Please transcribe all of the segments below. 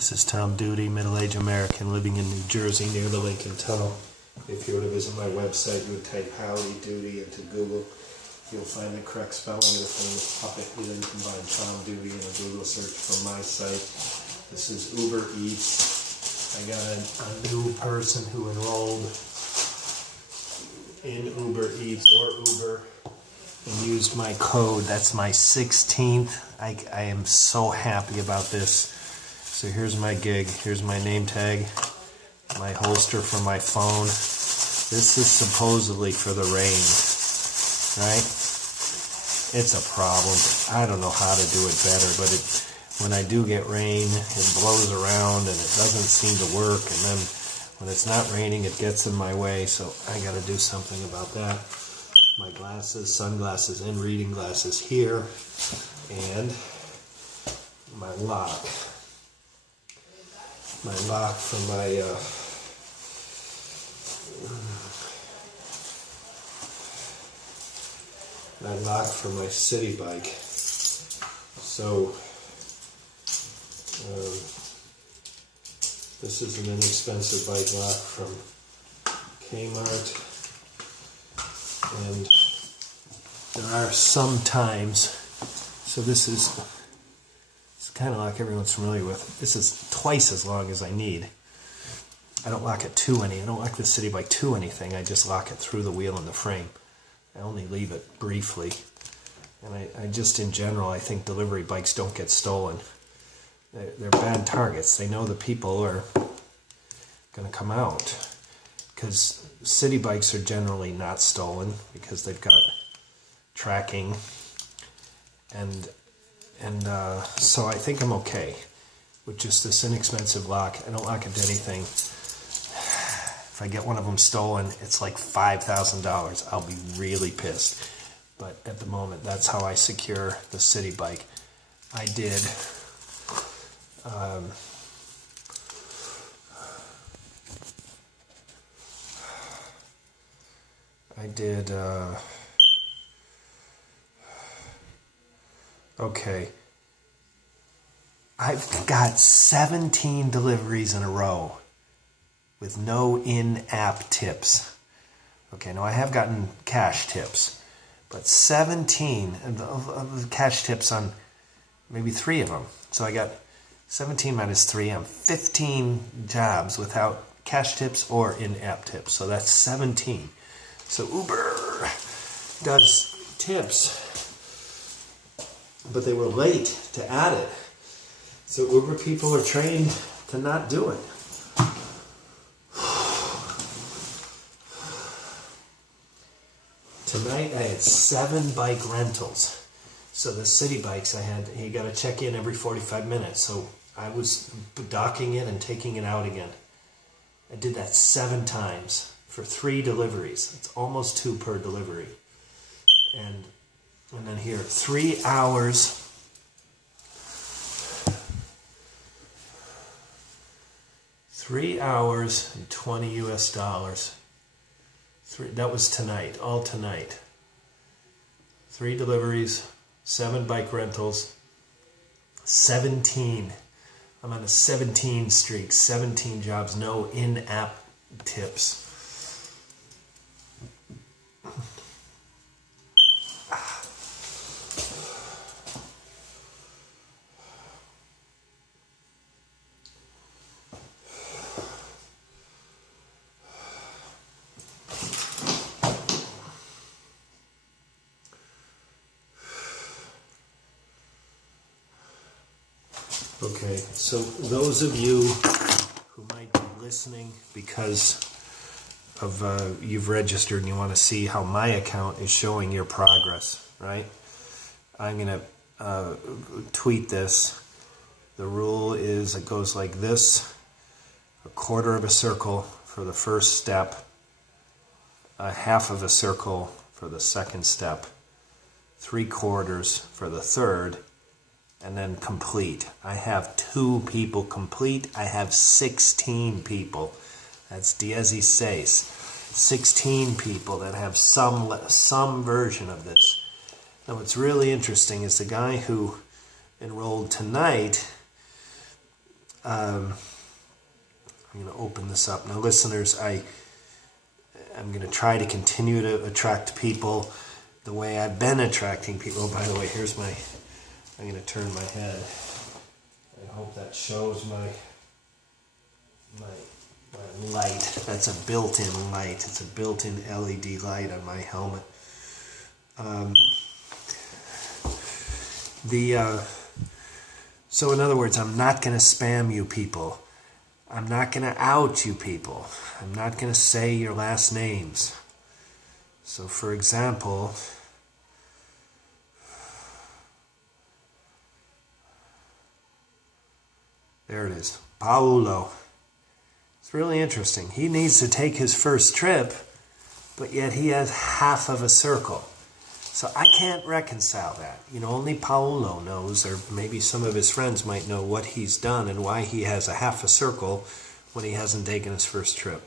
This is Tom Duty, middle-aged American living in New Jersey near the Lincoln Tunnel. If you were to visit my website, you would type Howdy Duty into Google. You'll find the correct spelling of the famous puppet. You then combine Tom Duty in a Google search from my site. This is Ubereats. I got a new person who enrolled in Ubereats or Uber and used my code. That's my 16th. I am so happy about this. So here's my gig. Here's my name tag, my holster for my phone. This is supposedly for the rain, right? It's a problem. I don't know how to do it better, but when I do get rain, it blows around and it doesn't seem to work. And then when it's not raining, it gets in my way. So I got to do something about that. My glasses, sunglasses, and reading glasses here, and my lock. My lock for my city bike. So this is an inexpensive bike lock from Kmart, and there are some times. So this is kind of lock everyone's familiar with. This is twice as long as I need. I don't lock it to I don't lock the city bike to anything. I just lock it through the wheel and the frame. I only leave it briefly. And I just, in general, I think delivery bikes don't get stolen. They're bad targets. They know the people are going to come out. Because city bikes are generally not stolen because they've got tracking. And so I think I'm okay with just this inexpensive lock. I don't lock it to anything. If I get one of them stolen, it's like $5,000. I'll be really pissed. But at the moment, that's how I secure the city bike. I did okay. I've got 17 deliveries in a row with no in-app tips. Okay, now I have gotten cash tips, but 17 cash tips on maybe 3 of them. So I got 17 minus 3, I'm 15 jobs without cash tips or in-app tips. So that's 17. So Uber does tips, but they were late to add it. So Uber people are trained to not do it. Tonight I had 7 bike rentals. So the city bikes you got to check in every 45 minutes. So I was docking it and taking it out again. I did that 7 times for 3 deliveries. It's almost 2 per delivery. And then here, 3 hours. 3 hours and $20 US. That was tonight, all tonight. 3 deliveries, 7 bike rentals, 17. I'm on a 17 streak, 17 jobs, no in-app tips. Okay, so those of you who might be listening because of you've registered and you want to see how my account is showing your progress, right? I'm going to tweet this. The rule is it goes like this: 1/4 of a circle for the first step, 1/2 of a circle for the second step, 3/4 for the third, and then complete. I have 2 people complete. I have 16 people. That's 16. 16 people that have some version of this. Now what's really interesting is the guy who enrolled tonight I'm going to open this up. Now, listeners, I'm going to try to continue to attract people the way I've been attracting people. Oh, by the way, I'm going to turn my head. I hope that shows my light. That's a built-in light. It's a built-in LED light on my helmet. So in other words, I'm not going to spam you people. I'm not going to out you people. I'm not going to say your last names. So for example, there it is, Paolo. It's really interesting. He needs to take his first trip, but yet he has half of a circle. So I can't reconcile that. Only Paolo knows, or maybe some of his friends might know what he's done and why he has a half a circle when he hasn't taken his first trip.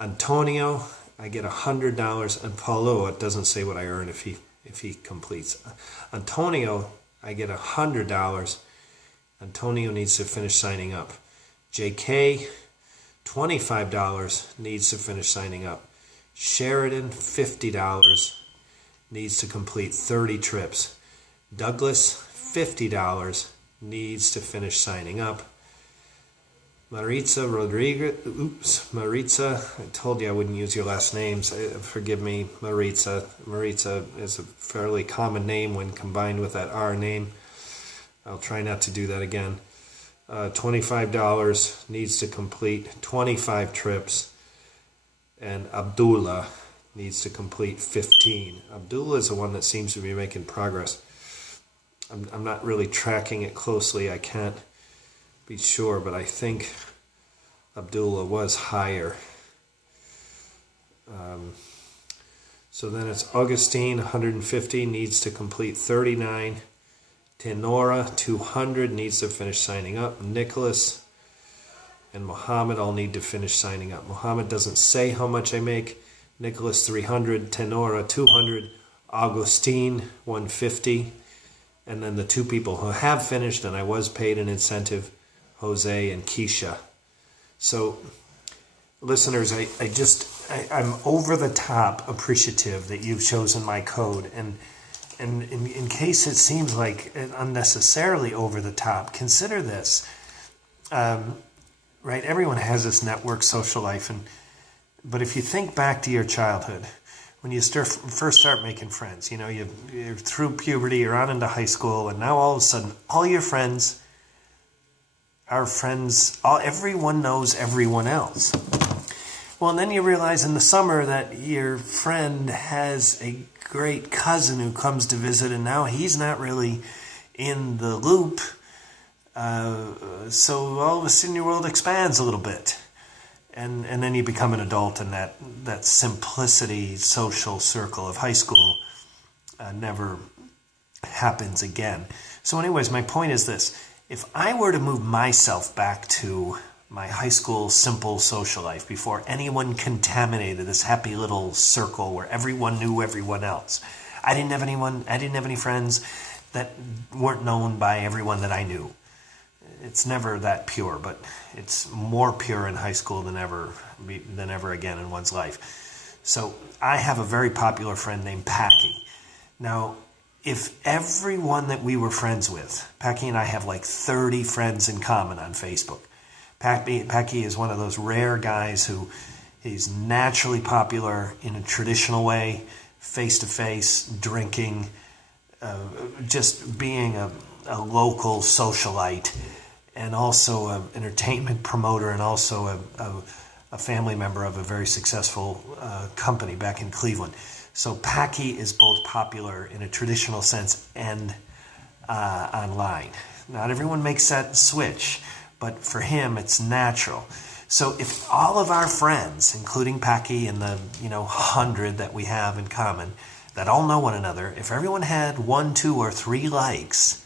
Antonio, I get $100, and Paulo, it doesn't say what I earn if he completes. Antonio, I get $100. Antonio needs to finish signing up. JK, $25 needs to finish signing up. Sheridan, $50 needs to complete 30 trips. Douglas, $50 needs to finish signing up. Maritza Rodriguez, Maritza, I told you I wouldn't use your last names. Forgive me, Maritza. Maritza is a fairly common name when combined with that R name. I'll try not to do that again. $25 needs to complete 25 trips. And Abdullah needs to complete 15. Abdullah is the one that seems to be making progress. I'm not really tracking it closely. I can't be sure, but I think Abdullah was higher. So then it's Augustine, 150, needs to complete 39. Tenora, 200, needs to finish signing up. Nicholas and Muhammad all need to finish signing up. Muhammad doesn't say how much I make. Nicholas, 300. Tenora, 200. Augustine, 150. And then the two people who have finished, and I was paid an incentive, Jose and Keisha. So, listeners, I'm over the top appreciative that you've chosen my code. And in case it seems like unnecessarily over the top, consider this. Right? Everyone has this network social life. But if you think back to your childhood, when you first start making friends, you're through puberty, you're on into high school, and now all of a sudden, all your friends are friends. Everyone knows everyone else. Well, and then you realize in the summer that your friend has a great cousin who comes to visit, and now he's not really in the loop. So all of a sudden your world expands a little bit. And then you become an adult, and that simplicity social circle of high school never happens again. So anyways, my point is this. If I were to move myself back to my high school simple social life before anyone contaminated this happy little circle where everyone knew everyone else, I didn't have any friends that weren't known by everyone that I knew. It's never that pure, but it's more pure in high school than ever again in one's life. So I have a very popular friend named Packy. Now, if everyone that we were friends with, Packy and I have like 30 friends in common on Facebook. Packy is one of those rare guys who he's naturally popular in a traditional way, face-to-face, drinking, just being a local socialite, and also an entertainment promoter, and also a family member of a very successful company back in Cleveland. So Packy is both popular in a traditional sense and online. Not everyone makes that switch, but for him it's natural. So if all of our friends, including Packy and the 100 that we have in common, that all know one another, if everyone had 1, 2, or 3 likes,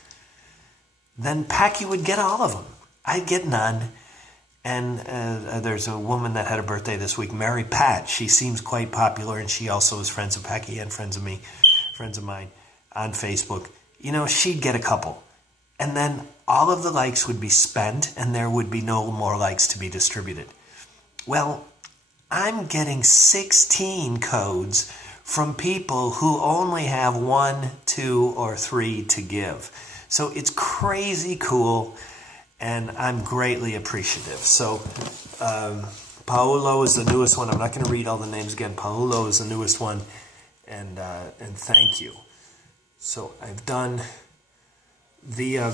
then Packy would get all of them. I'd get none. And there's a woman that had a birthday this week, Mary Pat. She seems quite popular, and she also is friends of Packy and friends of mine on Facebook. She'd get a couple. and then all of the likes would be spent and there would be no more likes to be distributed. Well, I'm getting 16 codes from people who only have 1, 2, or 3 to give. So it's crazy cool, and I'm greatly appreciative. So Paulo is the newest one. I'm not going to read all the names again. Paulo is the newest one, and thank you. So I've done the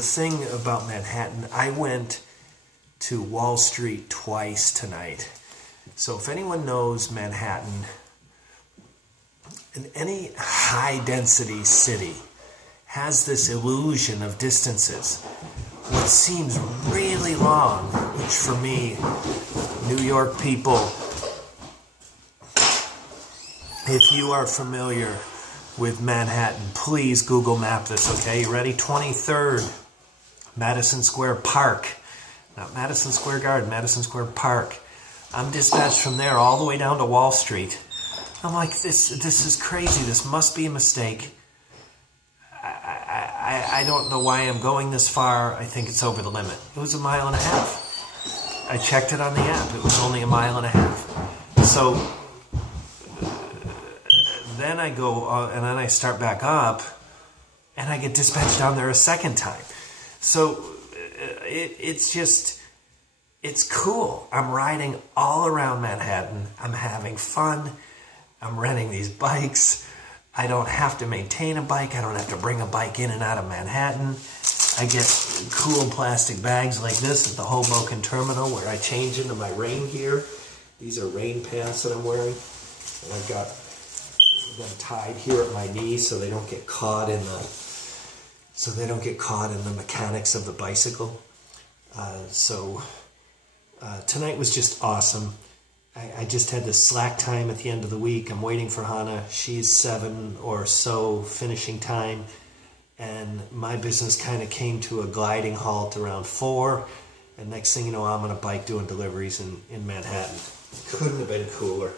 thing about Manhattan. I went to Wall Street twice tonight. So if anyone knows Manhattan, in any high-density city has this illusion of distances. What seems really long, which for me, New York people, if you are familiar with Manhattan, please Google map this, okay? You ready? 23rd, Madison Square Park. Not Madison Square Garden, Madison Square Park. I'm dispatched from there all the way down to Wall Street. I'm like, this is crazy. This must be a mistake. I don't know why I'm going this far. I think it's over the limit. It was 1.5 miles. I checked it on the app. It was only 1.5 miles. So then I go, and then I start back up, and I get dispatched down there a second time. So it's just, it's cool. I'm riding all around Manhattan. I'm having fun. I'm renting these bikes. I don't have to maintain a bike. I don't have to bring a bike in and out of Manhattan. I get cool plastic bags like this at the Hoboken terminal where I change into my rain gear. These are rain pants that I'm wearing. And I've got them tied here at my knee so they don't get caught in the mechanics of the bicycle. Tonight was just awesome. I just had this slack time at the end of the week. I'm waiting for Hannah. She's 7 or so finishing time. And my business kind of came to a gliding halt around 4. And next thing you know, I'm on a bike doing deliveries in Manhattan. Couldn't have been cooler.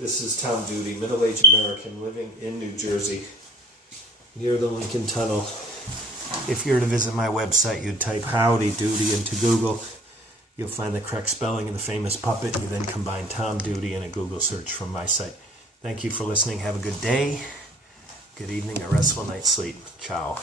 This is Tom Duty, middle-aged American living in New Jersey, near the Lincoln Tunnel. If you were to visit my website, you'd type Howdy Doody into Google. You'll find the correct spelling of the famous puppet. You then combine Tom Duty in a Google search from my site. Thank you for listening. Have a good day, good evening, a restful night's sleep. Ciao.